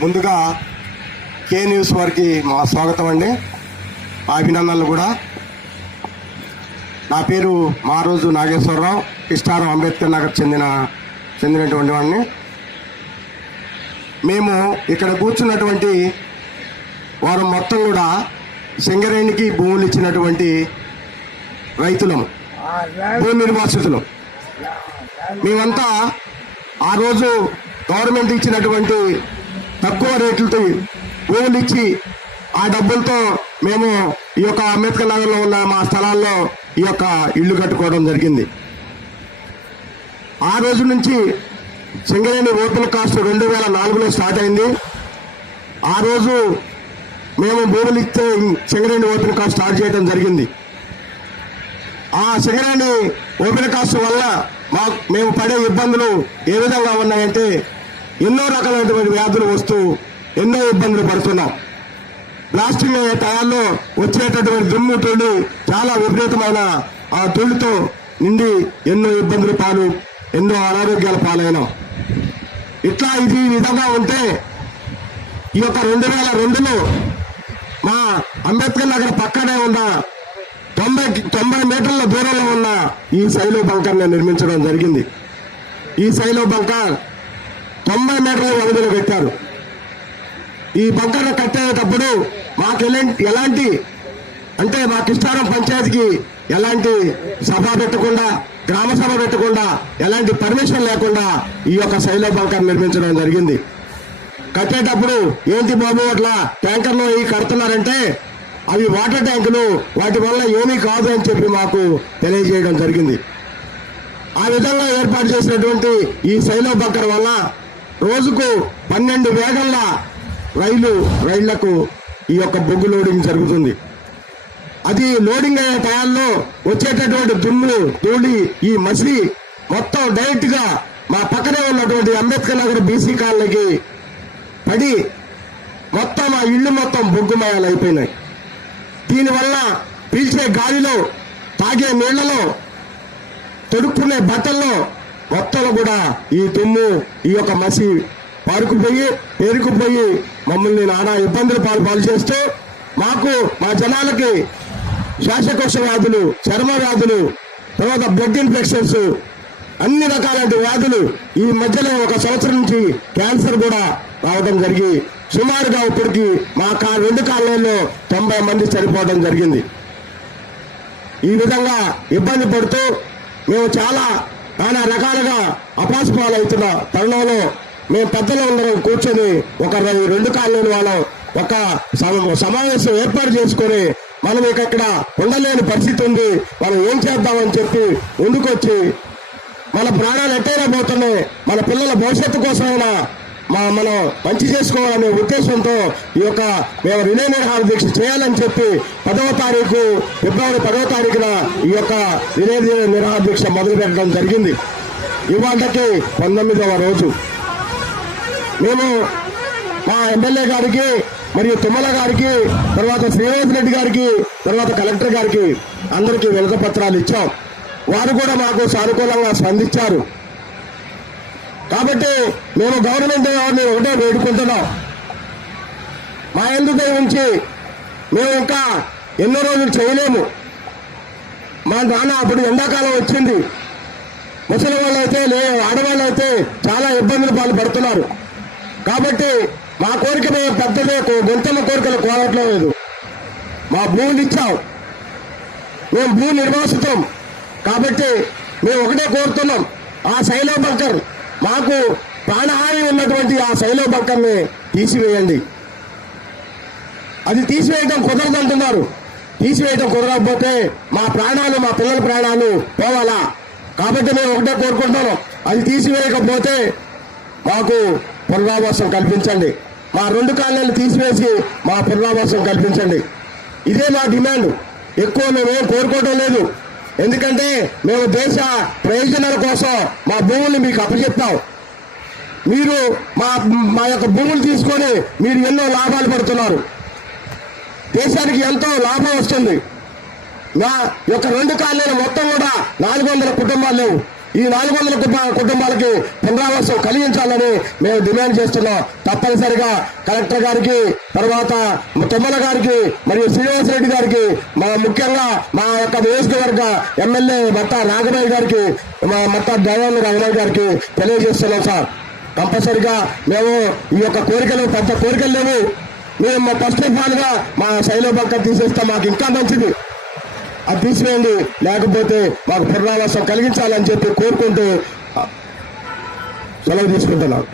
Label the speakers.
Speaker 1: ముందుగా కే న్యూస్ వారికి మా స్వాగతం అండి. మా అభినందనలు కూడా. నా పేరు మారోజు నాగేశ్వరరావు ఇష్టారం అంబేద్కర్ నగర్ చెందిన చెందినటువంటి వాడిని. మేము ఇక్కడ కూర్చున్నటువంటి వారు మొత్తం కూడా సింగరేణికి భూములు ఇచ్చినటువంటి రైతులము. భూమి నిర్వాసితులు. మేమంతా ఆ రోజు గవర్నమెంట్ ఇచ్చినటువంటి తక్కువ రేట్లతో భూములు ఇచ్చి ఆ డబ్బులతో మేము ఈ యొక్క అంబేద్కర్ నగర్లో ఉన్న మా స్థలాల్లో ఈ యొక్క ఇల్లు కట్టుకోవడం జరిగింది. ఆ రోజు నుంచి సింగరేణి ఓపెన్ కాస్ట్ రెండు వేల నాలుగులో స్టార్ట్ అయింది. ఆ రోజు మేము భూములు ఇస్తే సింగరేణి ఓపెన్ కాస్ట్ స్టార్ట్ చేయడం జరిగింది. ఆ సింగరేణి ఓపెన్ కాస్ట్ వల్ల మా మేము పడే ఇబ్బందులు ఏ విధంగా ఉన్నాయంటే ఎన్నో రకాలైనటువంటి వ్యాధులు వస్తూ ఎన్నో ఇబ్బందులు పడుతున్నాం. ప్లాస్టిక్ అయ్యే టయాల్లో వచ్చేటటువంటి దుమ్ము తుళ్ళు చాలా విపరీతమైన ఆ తుళ్ళుతో నిండి ఎన్నో ఇబ్బందులు పాలు ఎన్నో అనారోగ్యాల పాలైనాం. ఇట్లా ఇది విధంగా ఉంటే ఈ యొక్క రెండు వేల రెండులో మా అంబేద్కర్ నగర్ పక్కనే ఉన్న తొంభై తొంభై మీటర్ల దూరంలో ఉన్న ఈ శైలో బంకర్ని నిర్మించడం జరిగింది. ఈ శైలో బంకర్ తొంభై మీటర్ల వ్యవధిలో పెట్టారు ఈ బంకర్ను కట్టేటప్పుడు మాకు ఎలాంటి ఎలాంటి అంటే మా కిష్టారం పంచాయతీకి ఎలాంటి సభ పెట్టకుండా గ్రామ సభ పెట్టకుండా ఎలాంటి పర్మిషన్ లేకుండా ఈ యొక్క శైలో బంకర్ నిర్మించడం జరిగింది. కట్టేటప్పుడు ఏంటి బాబు అట్లా ట్యాంకర్లో ఈ కడుతున్నారంటే అవి వాటర్ ట్యాంకులు వాటి వల్ల ఏమీ కాదు అని చెప్పి మాకు తెలియజేయడం జరిగింది. ఆ విధంగా ఏర్పాటు చేసినటువంటి ఈ శైలో బక్కర్ వల్ల రోజుకు పన్నెండు వేగంల రైలు రైళ్ళకు ఈ యొక్క బొగ్గు లోడింగ్ జరుగుతుంది. అది లోడింగ్ అయ్యే టయాల్లో వచ్చేటటువంటి దుమ్ము ధూళి ఈ మసిలి మొత్తం డైరెక్ట్గా మా పక్కనే ఉన్నటువంటి అంబేద్కర్ నగర్ బీసీ కాలనీకి పడి మొత్తం ఆ ఇల్లు మొత్తం బొగ్గుమయాలు అయిపోయినాయి. దీనివల్ల పీల్చే గాలిలో తాగే నీళ్ళలో తొడుక్కునే బట్టల్లో మొత్తం కూడా ఈ తుమ్ము ఈ యొక్క మసి పారుకుపోయి పేరుకుపోయి మమ్మల్ని నానా ఇబ్బందులు పాలు పాలు చేస్తూ మాకు మా జనాలకి శ్వాసకోశ వ్యాధులు చర్మ వ్యాధులు తర్వాత బ్లడ్ ఇన్ఫెక్షన్స్ అన్ని రకాల వ్యాధులు ఈ మధ్యలో ఒక సంవత్సరం నుంచి క్యాన్సర్ కూడా రావడం జరిగి సుమారుగా ఇప్పటికి మా కా రెండు కాలంలో తొంభై మంది చనిపోవడం జరిగింది. ఈ విధంగా ఇబ్బంది పడుతూ మేము చాలా నానా రకాలుగా అపాసుపాలవుతున్న తరుణంలో మేము పెద్దలు అందరం కూర్చొని ఒక రెండు కాలనీ వాళ్ళం ఒక సమావేశం ఏర్పాటు చేసుకొని మనం ఇక ఇక్కడ ఉండలేని పరిస్థితి ఉంది. మనం ఏం చేద్దామని చెప్పి ముందుకొచ్చి మన ప్రాణాలు ఎట్టయినా పోతున్నాయి. మన పిల్లల భవిష్యత్తు కోసమైనా మా మనం మంచి చేసుకోవాలనే ఉద్దేశంతో ఈ యొక్క మేము రిలే నిర్హార దీక్ష చేయాలని చెప్పి పదవ తారీఖు ఫిబ్రవరి పదవ తారీఖున ఈ యొక్క రిలే నిరాహార దీక్ష మొదలు పెట్టడం జరిగింది. ఇవాళకి పంతొమ్మిదవ రోజు. మేము మా ఎమ్మెల్యే గారికి మరియు తుమ్మల గారికి తర్వాత శ్రీనివాస్ రెడ్డి గారికి తర్వాత కలెక్టర్ గారికి అందరికీ వెనుక పత్రాలు ఇచ్చాం. వారు కూడా మాకు సానుకూలంగా స్పందించారు. కాబట్టి మేము గవర్నమెంట్ వారిని ఒకటే వేడుకుంటున్నాం. మా ఎందుకు ఉంచి మేము ఇంకా ఎన్నో రోజులు చేయలేము. మా నాన్న అప్పుడు ఎండాకాలం వచ్చింది. ముసలి వాళ్ళు అయితే లే ఆడవాళ్ళు అయితే చాలా ఇబ్బందులు పాలు పడుతున్నారు. కాబట్టి మా కోరిక మేము పెద్దదే కో- గొంతమ్మ కోరికలు కోరట్లేదు లేదు. మా భూములు ఇచ్చాం. మేము భూ నిర్వాసితం కాబట్టి మేము ఒకటే కోరుతున్నాం ఆ శైలో బంకర్ మాకు ప్రాణహాని ఉన్నటువంటి ఆ శైలో బంకర్ని తీసివేయండి. అది తీసివేయడం కుదరదంటున్నారు. తీసివేయడం కుదరకపోతే మా ప్రాణాలు మా పిల్లల ప్రాణాలు పోవాలా? కాబట్టి మేము ఒకటే కోరుకుంటున్నాం అది తీసివేయకపోతే మాకు పునరావాసం కల్పించండి. మా రెండు కాళ్ళని తీసివేసి మా పునరావాసం కల్పించండి. ఇదే మా డిమాండ్. ఎక్కువ మేమేం కోరుకోవడం లేదు. ఎందుకంటే మేము దేశ ప్రయోజనాల కోసం మా భూముల్ని మీకు అప్పచెప్తాం. మీరు మా మా యొక్క భూములు తీసుకొని మీరు ఎన్నో లాభాలు పడుతున్నారు. దేశానికి ఎంతో లాభం వస్తుంది. నా యొక్క రెండు కాలనీలు మొత్తం కూడా నాలుగు వందల కుటుంబాలు లేవు. ఈ నాలుగు వందల కుటుంబ- కుటుంబాలకి పునరావాసం కలిగించాలని మేము డిమాండ్ చేస్తున్నాం. తప్పనిసరిగా కలెక్టర్ గారికి తర్వాత తుమ్మల గారికి మరియు శ్రీనివాసరెడ్డి గారికి మా ముఖ్యంగా మా యొక్క నియోజకవర్గ ఎమ్మెల్యే మత్త నాగమయ్య గారికి మా మత్త దయానంద రమణయ్య గారికి తెలియజేస్తున్నాం సార్. కంపల్సరిగా మేము ఈ యొక్క కోరికలు పెద్ద కోరికలు లేవు. మేము మా ఫస్ట్ ఆఫ్ ఆల్గా మా శైలో పక్క తీసేస్తే మాకు ఇంకా మంచిది. అది తీసివేయండి. లేకపోతే మాకు పునరావాసం కలిగించాలని చెప్పి కోరుకుంటూ సెలవు తీసుకుంటున్నాను